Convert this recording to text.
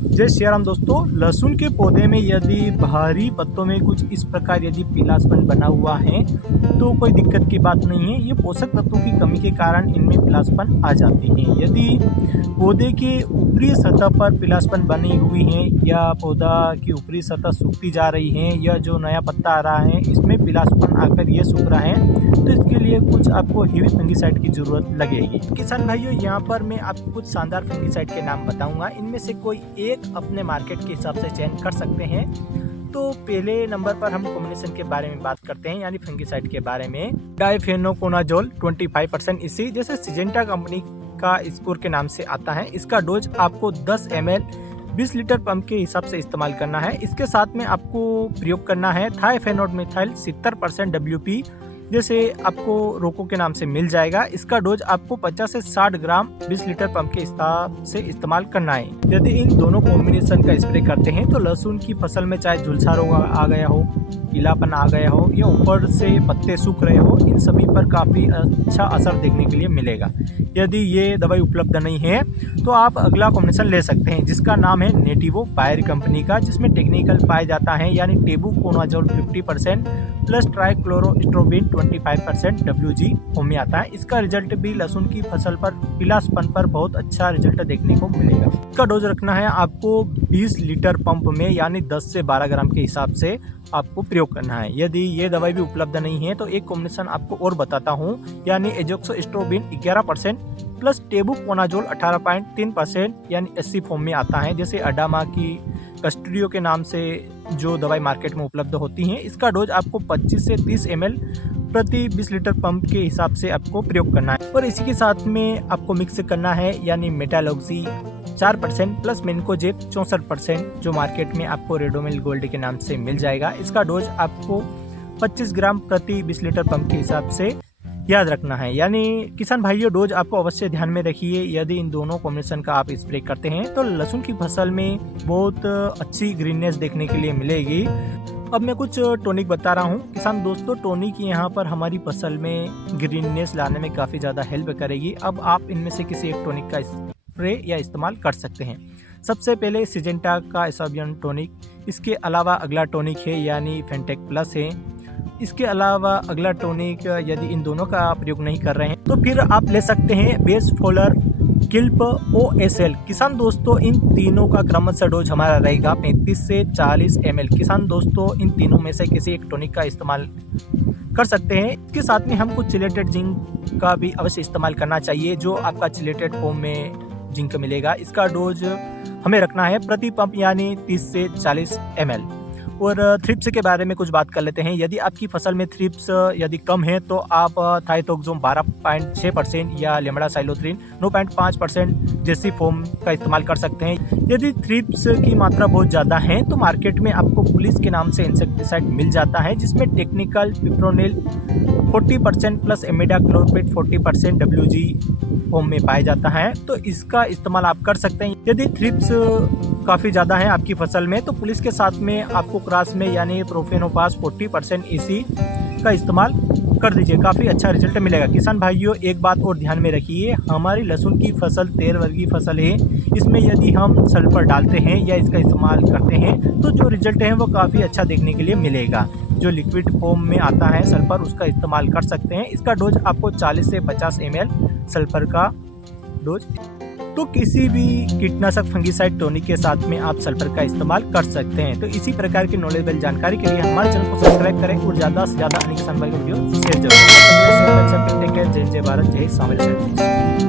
जय श्री राम दोस्तों, लहसुन के पौधे में यदि बाहरी पत्तों में कुछ इस प्रकार यदि पीलापन बना हुआ है तो कोई दिक्कत की बात नहीं है। ये पोषक तत्वों की कमी के कारण इनमें पीलापन आ जाती है। यदि पौधे के ऊपरी सतह पर पीलापन बनी हुई है या पौधा की ऊपरी सतह सूखती जा रही है या जो नया पत्ता आ रहा है इसमें पीलापन आकर ये सूख रहा है तो इसके लिए कुछ आपको हेवी फंगिसाइड की जरूरत लगेगी। किसान भाइयों, यहाँ पर मैं आपको कुछ शानदार फंगिसाइड के नाम बताऊंगा। इनमें से कोई एक अपने मार्केट के हिसाब से चयन कर सकते हैं। तो पहले नंबर पर हम कॉम्बिनेशन के बारे में बात करते हैं, यानी फंगिसाइड के बारे में। डाइफेनोकोनाजोल 25% इसी जैसे सिजेंटा कंपनी का स्कोर के नाम से आता है। इसका डोज आपको 10 ml 20 लीटर पंप के हिसाब से इस्तेमाल करना है। इसके साथ में आपको प्रयोग करना है थाइफेनोड मिथाइल 70% WP जैसे आपको रोको के नाम से मिल जाएगा। इसका डोज आपको 50 से 60 ग्राम 20 लीटर पंप के हिसाब से इस्तेमाल करना है। यदि इन दोनों कॉम्बिनेशन का स्प्रे करते हैं तो लहसुन की फसल में चाहे झुलसा रोग आ गया हो, पीलापन आ गया हो या ऊपर से पत्ते सूख रहे हो, इन सभी पर काफ़ी अच्छा असर देखने के लिए मिलेगा। यदि ये दवाई उपलब्ध नहीं है तो आप अगला कॉम्बिनेशन ले सकते हैं जिसका नाम है नेटिवो बायर कंपनी का, जिसमें टेक्निकल पाया जाता है यानी टेबुकोनाजोल 50% प्लस ट्राइक्लोरोस्ट्रोबिन 25% WG फॉर्म में आता है। इसका रिजल्ट भी लहसुन की फसल पर पीलापन पर बहुत अच्छा रिजल्ट देखने को मिलेगा। इसका डोज रखना है आपको 20 लीटर पंप में यानी 10 से 12 ग्राम के हिसाब से आपको प्रयोग करना है। यदि ये दवाई भी उपलब्ध नहीं है तो एक कॉम्बिनेशन आपको और बताता हूँ, यानी एजोक्सोस्ट्रोबिन 11% प्लस टेबुकोनाजोल 18.3% यानी 80 फॉर्म में आता है। जैसे अडामा की कस्टडियो के नाम से जो दवाई मार्केट में उपलब्ध होती हैं। इसका डोज आपको 25 से 30 ml प्रति 20 लीटर पंप के हिसाब से आपको प्रयोग करना है। और इसी के साथ में आपको मिक्स करना है यानी मेटालॉक्सी 4% प्लस मेनकोजेब 64% जो मार्केट में आपको रेडोमिल गोल्ड के नाम से मिल जाएगा। इसका डोज आपको 25 ग्राम प्रति 20 लीटर पंप के हिसाब से याद रखना है। यानी किसान भाइयों, डोज आपको अवश्य ध्यान में रखिए। यदि इन दोनों कॉम्बिनेशन का आप स्प्रे करते हैं तो लहसुन की फसल में बहुत अच्छी ग्रीननेस देखने के लिए मिलेगी। अब मैं कुछ टॉनिक बता रहा हूँ किसान दोस्तों। टॉनिक यहाँ पर हमारी फसल में ग्रीननेस लाने में काफ़ी ज़्यादा हेल्प करेगी। अब आप इनमें से किसी एक टॉनिक का स्प्रे या इस्तेमाल कर सकते हैं। सबसे पहले सिजेंटा का एसोबियन टॉनिक, इसके अलावा अगला टॉनिक है यानी फेंटेक प्लस है। इसके अलावा अगला टॉनिक यदि इन दोनों का प्रयोग नहीं कर रहे हैं तो फिर आप ले सकते हैं बेस फोलर किल्प OSL। किसान दोस्तों, इन तीनों का क्रमशः डोज हमारा रहेगा 35 से 40 ml। किसान दोस्तों, इन तीनों में से किसी एक टॉनिक का इस्तेमाल कर सकते हैं। इसके साथ में हमको चिलेटेड जिंक का भी अवश्य इस्तेमाल करना चाहिए जो आपका चिलेटेड फॉर्म में जिंक मिलेगा। इसका डोज हमें रखना है प्रति पंप यानी 30 से 40 ml। और थ्रिप्स के बारे में कुछ बात कर लेते हैं। यदि आपकी फसल में थ्रिप्स यदि कम है तो आप थाइटोक्सोम 12.6% या लेमडासाइलोथ्रिन 9.5% जैसी फॉर्म का इस्तेमाल कर सकते हैं। यदि थ्रिप्स की मात्रा बहुत ज़्यादा है तो मार्केट में आपको पुलिस के नाम से इंसेक्टिसाइड मिल जाता है जिसमें technical fipronil 40% plus imidacloprid 40% WG form में पाया जाता है। तो इसका इस्तेमाल आप कर सकते हैं। यदि थ्रिप्स काफ़ी ज़्यादा है आपकी फसल में तो पुलिस के साथ में आपको क्रॉस में यानी प्रोफेनोपास 40% EC का इस्तेमाल कर दीजिए, काफ़ी अच्छा रिजल्ट मिलेगा। किसान भाइयों, एक बात और ध्यान में रखिए, हमारी लहसुन की फसल 13 वर्गीय फसल है। इसमें यदि हम सल्फर डालते हैं या इसका इस्तेमाल करते हैं तो जो रिजल्ट है वो काफ़ी अच्छा देखने के लिए मिलेगा। जो लिक्विड फॉर्म में आता है सल्फर, उसका इस्तेमाल कर सकते हैं। इसका डोज आपको 40 से 50 ml सल्फर का डोज। तो किसी भी कीटनाशक फंगिसाइड टॉनिक के साथ में आप सल्फर का इस्तेमाल कर सकते हैं। तो इसी प्रकार की नॉलेजेबल जानकारी के लिए हमारे चैनल को सब्सक्राइब करें और ज़्यादा से ज़्यादा अन्य किसान भाई को वीडियो शेयर जरूर करें। जय जय भारत, जय शामिल।